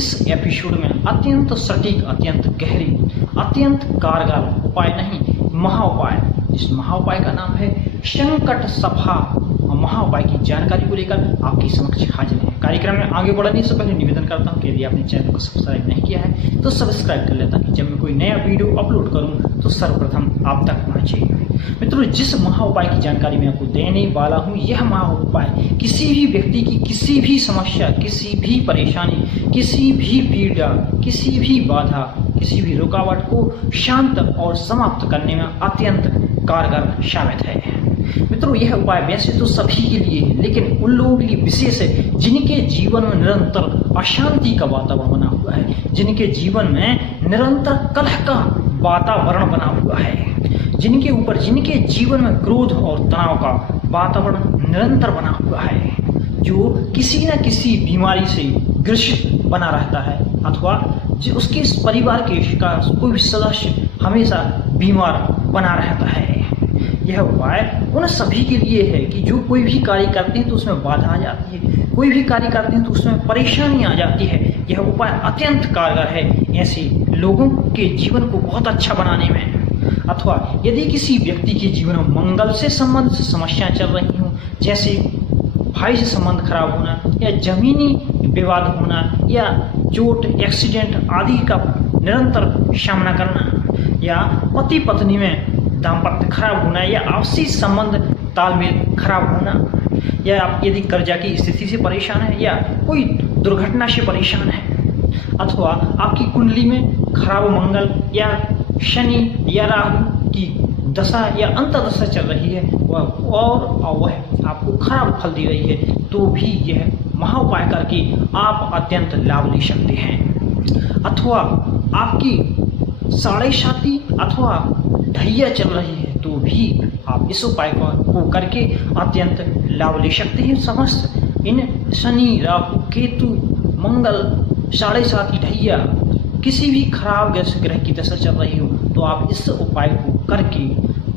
इस एपिसोड में अत्यंत सटीक, अत्यंत गहरी, अत्यंत कारगर उपाय नहीं, महा उपाय, जिस महा उपाय का नाम है संकट सफा महा उपाय की जानकारी को लेकर आपके समक्ष हाजिर है। कार्यक्रम में आगे बढ़ने से पहले निवेदन करता हूं कि यदि आपने चैनल को सब्सक्राइब नहीं किया है तो सब्सक्राइब कर लें, ताकि जब मैं कोई नया वीडियो अपलोड करूं तो सर्वप्रथम आप तक पहुंचे। मित्रों, जिस महा उपाय की जानकारी मैं आपको देने वाला हूं, यह महा उपाय किसी भी व्यक्ति की किसी भी समस्या, किसी भी परेशानी, किसी भी पीड़ा, किसी भी बाधा, किसी भी रुकावट को शांत और समाप्त करने में अत्यंत कारगर साबित है। मित्रों, यह उपाय वैसे तो सभी के लिए है, लेकिन उन लोगों के लिए विशेष है जिनके जीवन में निरंतर अशांति का वातावरण बना हुआ है, जिनके जीवन में निरंतर कलह का वातावरण बना हुआ है, जिनके जीवन में क्रोध और तनाव का वातावरण निरंतर बना हुआ है, जो किसी न किसी बीमारी से ग्रसित बना रहता है, अथवा जो उसके परिवार का कोई भी सदस्य हमेशा बीमार बना रहता है। यह उपाय उन सभी के लिए है कि जो कोई भी कार्य करते हैं तो उसमें बाधा आ जाती है, कोई भी कार्य करते हैं तो उसमें परेशानी आ जाती है। यह उपाय अत्यंत कारगर है ऐसे लोगों के जीवन को बहुत अच्छा बनाने में, अथवा यदि किसी व्यक्ति के जीवन में मंगल से संबंधित समस्याएं चल रही हों, जैसे भाई से संबंध खराब होना या जमीनी विवाद होना या चोट, एक्सीडेंट आदि का निरंतर सामना करना, या पति पत्नी में दाम्पत्य खराब होना, या आपसी संबंध तालमेल खराब होना, या आप यदि कर्जा की स्थिति से परेशान है या कोई दुर्घटना से परेशान है, अथवा आपकी कुंडली में खराब मंगल या शनि या राहु की दशा या अंतर्दशा चल रही है वह आपको खराब फल दे रही है, तो भी यह महा उपाय करके आप अत्यंत लाभ ले सकते हैं। अथवा आपकी साढ़े साथी अथवा ढैया चल रही है तो भी आप इस उपाय को करके अत्यंत लाभ ले सकते हैं। समस्त इन शनि, राहु, केतु, मंगल, साढ़े साथी, ढैया किसी भी खराब ग्रह की दशा चल रही हो तो आप इस उपाय को करके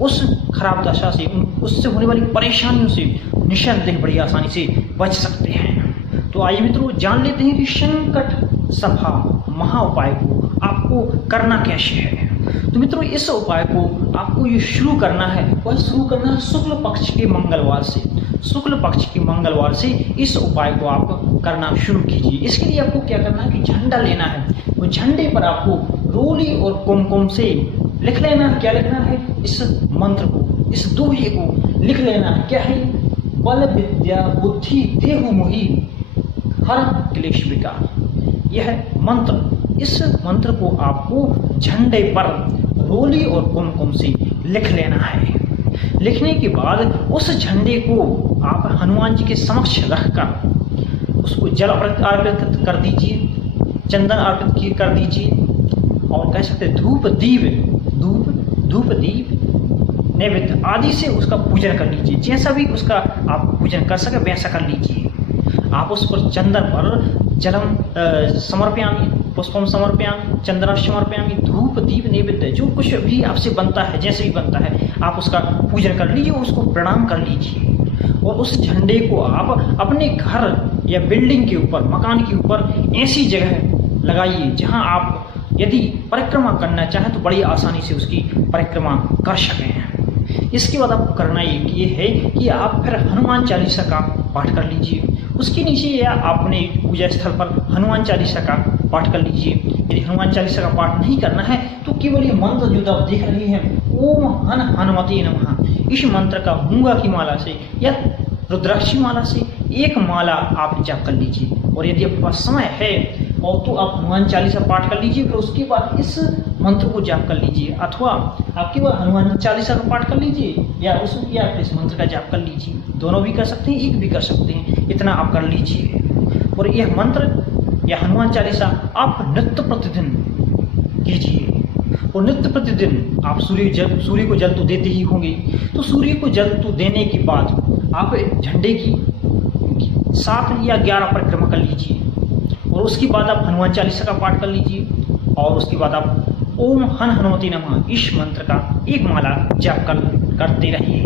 उस खराब दशा से, उससे होने वाली परेशानियों से निसंदेह बड़ी आसानी से बच सकते हैं। तो आइए मित्रों, जान लेते हैं कि संकट सफा महा उपाय को आपको करना कैसे है। तो मित्रों, इस उपाय को आपको ये शुरू करना है शुक्ल पक्ष के मंगलवार से। शुक्ल पक्ष के मंगलवार से इस उपाय को आप करना शुरू कीजिए। इसके लिए आपको क्या करना है कि झंडा लेना है, वो झंडे पर आपको रोली और कुमकुम से लिख लेना है। क्या लिखना है? इस मंत्र को, इस दोहे को लिख लेना है। क्या है? बल विद्या बुद्धि देहु मोहि हर क्लेश विकार। यह मंत्र, इस मंत्र को आपको झंडे पर रोली और कुमकुम से लिख लेना है। लिखने के बाद उस झंडे को आप हनुमान जी के समक्ष रखकर उसको जल अर्पित कर दीजिए, चंदन अर्पित कर दीजिए, और कह सकते धूप दीप नैवेद्य आदि से उसका पूजन कर लीजिए। जैसा भी उसका आप पूजन कर सके वैसा कर लीजिए। आप उस पर चंदन पर जलम समर्पयामि, पुष्पम समर्पयामि, चंदन समर्पयामि, धूप दीप नैवेद्य जो कुछ भी आपसे बनता है, जैसे भी बनता है आप उसका पूजन कर लीजिए, उसको प्रणाम कर लीजिए। और उस झंडे को आप अपने घर या बिल्डिंग के ऊपर, मकान के ऊपर ऐसी जगह लगाइए जहां आप यदि परिक्रमा करना चाहें तो बड़ी आसानी से उसकी परिक्रमा कर सकें। इसके बाद आपको करना ये है कि आप फिर हनुमान चालीसा का पाठ कर लीजिए। उसके नीचे या अपने पूजा स्थल पर हनुमान चालीसा का पाठ कर लीजिए। यदि हनुमान चालीसा का पाठ नहीं करना है तो केवल ये मंत्र जो आप देख रहे हैं, ओम हन हनुमते नमः, इस मंत्र का मूंगा की माला से या रुद्राक्षी माला से एक माला आप जाप कर लीजिए। और यदि आपके पास समय है और तो आप हनुमान चालीसा पाठ कर लीजिए, फिर उसके बाद इस मंत्र को जाप कर लीजिए, अथवा आपके पास हनुमान चालीसा का पाठ कर लीजिए या इस मंत्र का जाप कर लीजिए। दोनों भी कर सकते हैं, एक भी कर सकते हैं, इतना आप कर लीजिए। और यह मंत्र या हनुमान चालीसा आप नित्य प्रतिदिन कीजिए। और नित्य प्रतिदिन आप सूर्य को जल तो देते ही होंगे, तो सूर्य को जल तो देने के बाद आप झंडे की 7 या 11 परिक्रमा कर लीजिए। और उसके बाद आप हनुमान चालीसा का पाठ कर लीजिए, और उसके बाद आप ओम हन हनुमते नमः इस मंत्र का एक माला जाप करते रहिए।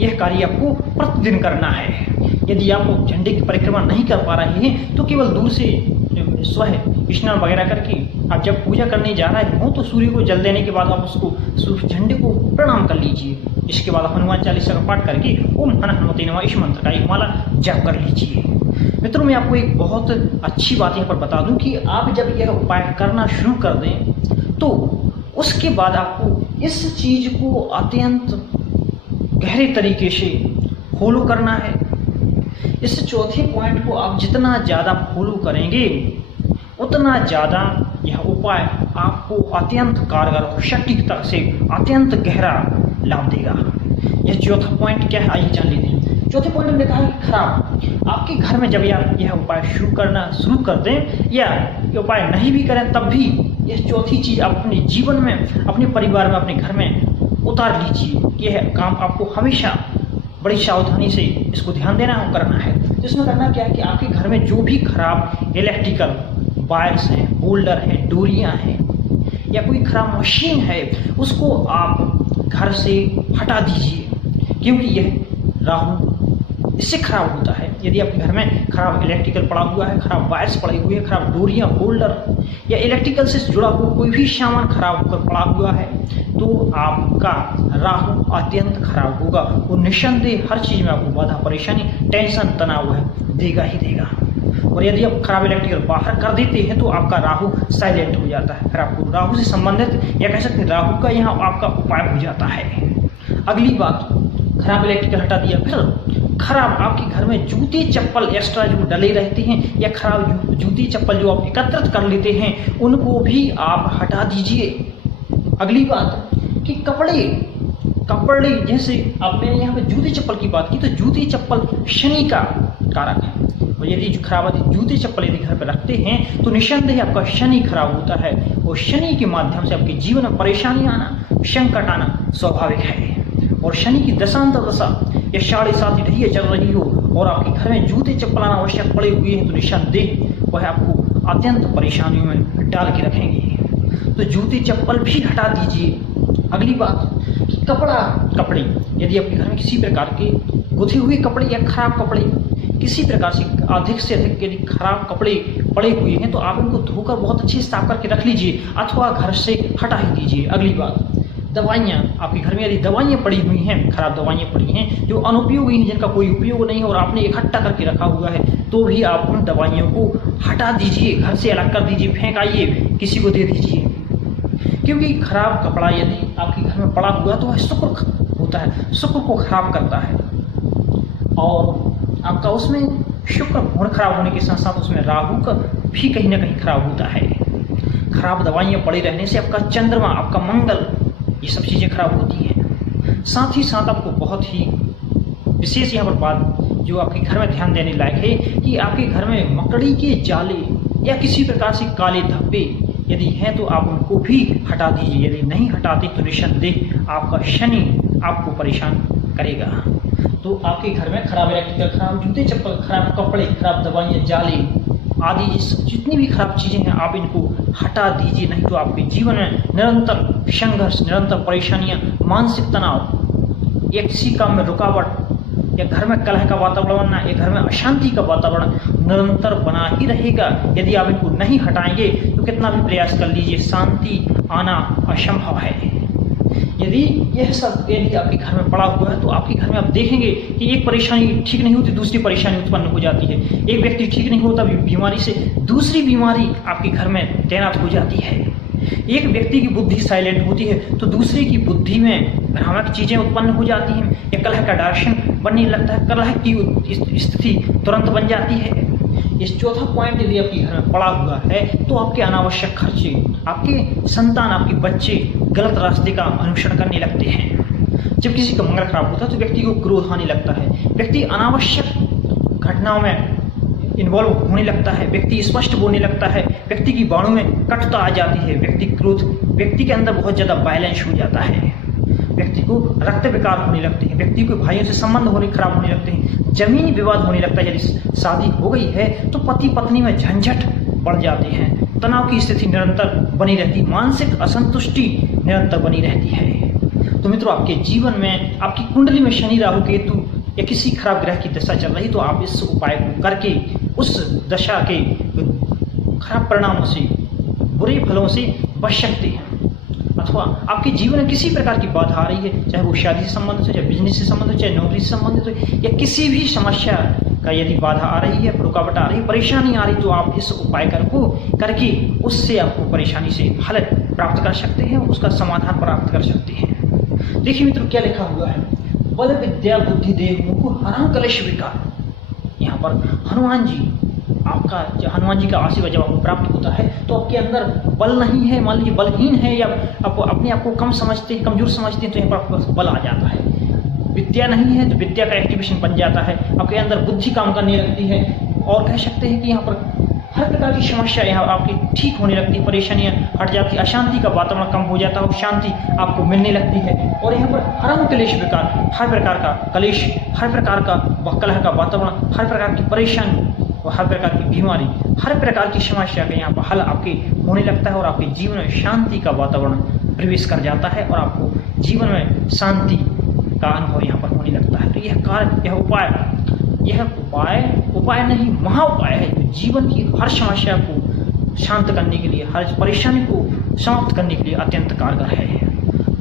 यह कार्य आपको प्रतिदिन करना है। यदि आप झंडे की परिक्रमा नहीं कर पा रहे हैं तो केवल दूर से स्वयं स्नान वगैरह करके आप जब पूजा करने जा रहे हो तो सूर्य को जल देने के बाद आप उसको झंडे को प्रणाम कर लीजिए। इसके बाद हनुमान चालीसा का पाठ करके ओम हन हनुमते नमः इस मंत्र का एक माला जप कर लीजिए। मित्रों, मैं आपको एक बहुत अच्छी बात यहाँ पर बता दूं कि आप जब यह उपाय करना शुरू कर दें तो उसके बाद आपको इस चीज को अत्यंत गहरे तरीके से फॉलो करना है। इस चौथे पॉइंट को आप जितना ज़्यादा फॉलो करेंगे उतना ज़्यादा यह उपाय आपको अत्यंत कारगर और सटीकता से अत्यंत गहरा लाभ देगा। यह चौथा पॉइंट क्या है, आइए जान लेते हैं। चौथे पॉइंट में कहा कि खराब आपके घर में जब आप यह उपाय शुरू कर दें या ये उपाय नहीं भी करें तब भी यह चौथी चीज़ आप अपने जीवन में, अपने परिवार में, अपने घर में उतार लीजिए। यह काम आपको हमेशा बड़ी सावधानी से इसको ध्यान देना और करना है। इसमें करना क्या है कि आपके घर में जो भी खराब इलेक्ट्रिकल वायर्स हैं, होल्डर हैं, डोरियां हैं या कोई खराब मशीन है उसको आप घर से हटा दीजिए, क्योंकि यह राहु इससे खराब होता है। यदि आपके घर में खराब इलेक्ट्रिकल पड़ा हुआ है, खराब वायर्स पड़े हुए हैं, खराब डोरियां, होल्डर या इलेक्ट्रिकल से जुड़ा हुआ कोई भी सामान खराब होकर पड़ा हुआ है तो आपका राहु अत्यंत खराब होगा। वो निस्संदेह हर चीज़ में आपको बाधा, परेशानी, टेंशन, तनाव है देगा ही देगा। और यदि आप खराब इलेक्ट्रिकल बाहर कर देते हैं तो आपका राहु साइलेंट हो जाता है, फिर आपको राहु से संबंधित या कह सकते हैं राहु का यहाँ आपका उपाय हो जाता है। अगली बात, खराब इलेक्ट्रिकल हटा दिया, फिर खराब आपके घर में जूते चप्पल एक्स्ट्रा जो डले रहते हैं या खराब जूते चप्पल जो आप एकत्रित कर लेते हैं उनको भी आप हटा दीजिए। अगली बात कि कपड़े जैसे आपने यहाँ पे जूते चप्पल की बात की तो जूते चप्पल शनि का कारक है, और यदि जो खराब जूते चप्पल यदि घर पर रखते हैं तो निस्संदेह आपका शनि खराब होता है और शनि के माध्यम से आपके जीवन में परेशानी आना, संकट आना स्वाभाविक है। और शनि की दशांतर दशा या 7.5 ढैया चल रही हो और आपके घर में जूते चप्पल आना आवश्यक पड़े हुए हैं तो निस्संदेह वह आपको अत्यंत परेशानियों में डाल के रखेंगे। तो जूते चप्पल भी हटा दीजिए। अगली बात, कपड़े यदि आपके घर में किसी प्रकार के गुथे हुए कपड़े या खराब कपड़े किसी प्रकार से अधिक से अधिक यदि खराब कपड़े पड़े हुए हैं तो आप इनको धोकर बहुत अच्छे से साफ करके रख लीजिए अथवा घर से हटा ही दीजिए। अगली बात, दवाइयाँ, आपके घर में यदि दवाइयाँ पड़ी हुई हैं, खराब दवाइयाँ पड़ी हैं जो अनुपयोगी हैं, जिनका कोई उपयोग नहीं है और आपने इकट्ठा करके रखा हुआ है तो भी आप उन दवाइयों को हटा दीजिए, घर से अलग कर दीजिए, फेंकाइए, किसी को दे दीजिए। क्योंकि खराब कपड़ा यदि आपके घर में पड़ा हुआ तो वह शुक्र होता है, शुक्र को खराब करता है और आपका उसमें शुक्र गुण खराब होने के साथ साथ उसमें राहु का भी कहीं ना कहीं खराब होता है। खराब दवाइयाँ पड़ी रहने से आपका चंद्रमा, आपका मंगल, ये सब चीज़ें खराब होती हैं। साथ ही साथ आपको बहुत ही विशेष यहाँ पर बात जो आपके घर में ध्यान देने लायक है कि आपके घर में मकड़ी के जाले या किसी प्रकार से काले धब्बे यदि हैं तो आप उनको भी हटा दीजिए। यदि नहीं हटाते तो निस्संदेह आपका शनि आपको परेशान करेगा। तो आपके घर में खराब इलेक्ट्रिकल, खराब जूते चप्पल, खराब कपड़े, खराब दवाइयाँ, जाले आदि जितनी भी खराब चीज़ें हैं आप इनको हटा दीजिए, नहीं तो आपके जीवन में निरंतर संघर्ष, निरंतर परेशानियाँ, मानसिक तनाव या किसी काम में रुकावट या घर में कलह का वातावरण बनना या घर में अशांति का वातावरण निरंतर बना ही रहेगा। यदि आप इनको नहीं हटाएंगे तो कितना भी प्रयास कर लीजिए शांति आना असंभव है। यदि यह सब यदि आपके घर में पड़ा हुआ है तो आपके घर में आप देखेंगे कि एक परेशानी ठीक नहीं होती दूसरी परेशानी उत्पन्न हो जाती है, एक व्यक्ति ठीक नहीं होता बीमारी से दूसरी बीमारी आपके घर में तैनात हो जाती है। एक व्यक्ति की बुद्धि साइलेंट होती है तो दूसरे की बुद्धि में भ्रामक चीज़ें उत्पन्न हो जाती हैं या कलह का डायरेक्शन बनने लगता है, कलह की स्थिति तुरंत बन जाती है। इस चौथा पॉइंट यदि आपके घर में पड़ा हुआ है तो आपके अनावश्यक खर्चे, आपके संतान, आपके बच्चे गलत रास्ते का अनुसरण करने लगते हैं। जब किसी का मंगल खराब होता है तो व्यक्ति को क्रोध आने लगता है, व्यक्ति अनावश्यक घटनाओं में इन्वॉल्व होने लगता है, व्यक्ति स्पष्ट बोलने लगता है, व्यक्ति की बाणों में कटुता आ जाती है, व्यक्ति के अंदर बहुत ज़्यादा वायलेंस हो जाता है, व्यक्ति को रक्त विकार होने लगते हैं, व्यक्ति को भाइयों से संबंध खराब होने लगते हैं, जमीनी विवाद होने लगता है। यदि शादी हो गई है तो पति पत्नी में झंझट बढ़ जाते हैं, तनाव की स्थिति निरंतर बनी रहती, मानसिक असंतुष्टि निरंतर बनी रहती है। तो मित्रों, आपके जीवन में आपकी कुंडली में शनि, राहु, केतु या किसी खराब ग्रह की दशा चल रही तो आप इस उपाय को करके उस दशा के खराब परिणामों से, बुरे फलों से बच सकते हैं। अथवा आपके जीवन में किसी प्रकार की बाधा आ रही है, चाहे वो शादी से संबंधित हो, चाहे बिजनेस से संबंधित हो, चाहे नौकरी से संबंधित हो, या किसी भी समस्या का यदि बाधा आ रही है, रुकावट आ रही है, परेशानी आ रही है, तो आप इस उपाय करके उससे आपको परेशानी से हल प्राप्त कर सकते हैं, उसका समाधान प्राप्त कर सकते हैं। देखिए मित्रों, क्या लिखा हुआ है, बल विद्या बुद्धि देह मोह हरहु कलेश विकार। यहाँ पर हनुमान जी, आपका जो हनुमान जी का आशीर्वाद जब आपको प्राप्त होता है तो आपके अंदर बल नहीं है, मान लीजिए बलहीन है, या आप अपने आप को कम समझते हैं, कमजोर समझते हैं, तो यहाँ पर आपके पास बल आ जाता है। विद्या नहीं है तो विद्या का एक्टिवेशन बन जाता है, आपके अंदर बुद्धि काम करने लगती है, और कह सकते हैं कि यहाँ पर हर प्रकार की समस्या यहाँ आपकी ठीक होने लगती है, परेशानियाँ हट जाती है, अशांति का वातावरण कम हो जाता है और शांति आपको मिलने लगती है। और यहाँ पर हरहु कलेश विकार, हर प्रकार का कलेश, हर प्रकार का कलह का वातावरण, हर प्रकार की परेशानी और हर प्रकार की बीमारी, हर प्रकार की समस्या का यहाँ पर हल आपके होने लगता है, और आपके जीवन में शांति का वातावरण प्रवेश कर जाता है, और आपको जीवन में शांति का अनुभव यहाँ पर होने लगता है। तो यह कार्य, यह उपाय नहीं, महा उपाय है, जो जीवन की हर समस्या को शांत करने के लिए, हर परेशानी को समाप्त करने के लिए अत्यंत कारगर है।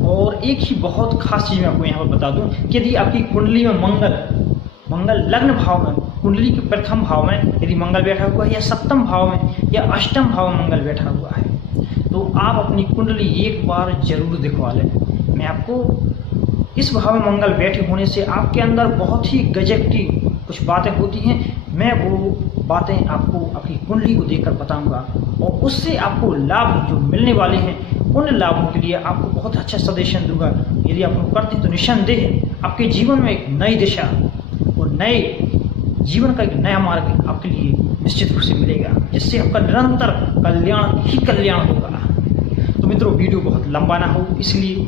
और एक ही बहुत खास चीज़ मैं आपको यहाँ पर बता दूं कि यदि आपकी कुंडली में मंगल लग्न भाव में, कुंडली के प्रथम भाव में यदि मंगल बैठा हुआ है, या सप्तम भाव में या अष्टम भाव में मंगल बैठा हुआ है, तो आप अपनी कुंडली एक बार जरूर दिखवा लें। मैं आपको इस भाव में मंगल बैठे होने से आपके अंदर बहुत ही गजब की कुछ बातें होती हैं, मैं वो बातें आपको अपनी कुंडली को देखकर बताऊंगा, और उससे आपको लाभ जो मिलने वाले हैं, उन लाभों के लिए आपको बहुत अच्छा सजेशन दूंगा। यदि आप उनको करते हैं तो निस्संदेह आपके जीवन में एक नई दिशा और नए जीवन का एक नया मार्ग आपके लिए निश्चित रूप से मिलेगा, जिससे आपका निरंतर कल्याण ही कल्याण होगा। तो मित्रों, वीडियो बहुत लंबा ना हो, इसलिए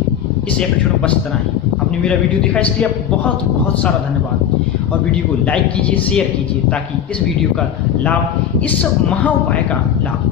इस एपिसोड में बस इतना ही। आपने मेरा वीडियो देखा, इसलिए आपको बहुत बहुत सारा धन्यवाद। और वीडियो को लाइक कीजिए, शेयर कीजिए, ताकि इस वीडियो का लाभ, इस महा उपाय का लाभ